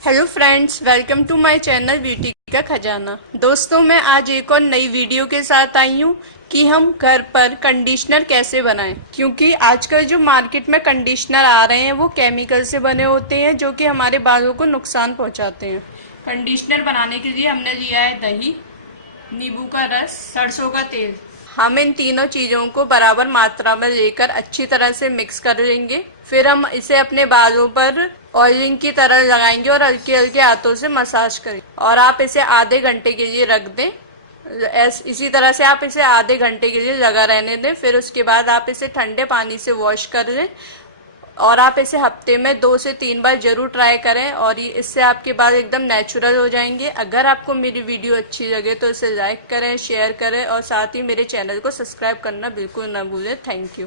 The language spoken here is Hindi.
Hello friends, welcome to my channel beauty का खजाना। दोस्तों, मैं आज एक और नई वीडियो के साथ आई हूँ कि हम घर पर कंडीशनर कैसे बनाएं। क्योंकि आजकल जो मार्केट में कंडीशनर आ रहे हैं वो केमिकल से बने होते हैं जो कि हमारे बालों को नुकसान पहुंचाते हैं। कंडीशनर बनाने के लिए हमने लिया है दही, नींबू का रस, सरसों का तेल। हम इन तीनों चीज़ों को बराबर मात्रा में लेकर अच्छी तरह से मिक्स कर लेंगे। फिर हम इसे अपने बालों पर ऑयलिंग की तरह लगाएंगे और हल्के हल्के हाथों से मसाज करेंगे और आप इसे आधे घंटे के लिए रख दें। इसी तरह से आप इसे आधे घंटे के लिए लगा रहने दें। फिर उसके बाद आप इसे ठंडे पानी से वॉश कर लें और आप इसे हफ्ते में 2 से 3 बार जरूर ट्राई करें और इससे आपके बाल एकदम नेचुरल हो जाएंगे। अगर आपको मेरी वीडियो अच्छी लगे तो इसे लाइक करें, शेयर करें और साथ ही मेरे चैनल को सब्सक्राइब करना बिल्कुल ना भूलें। Thank you.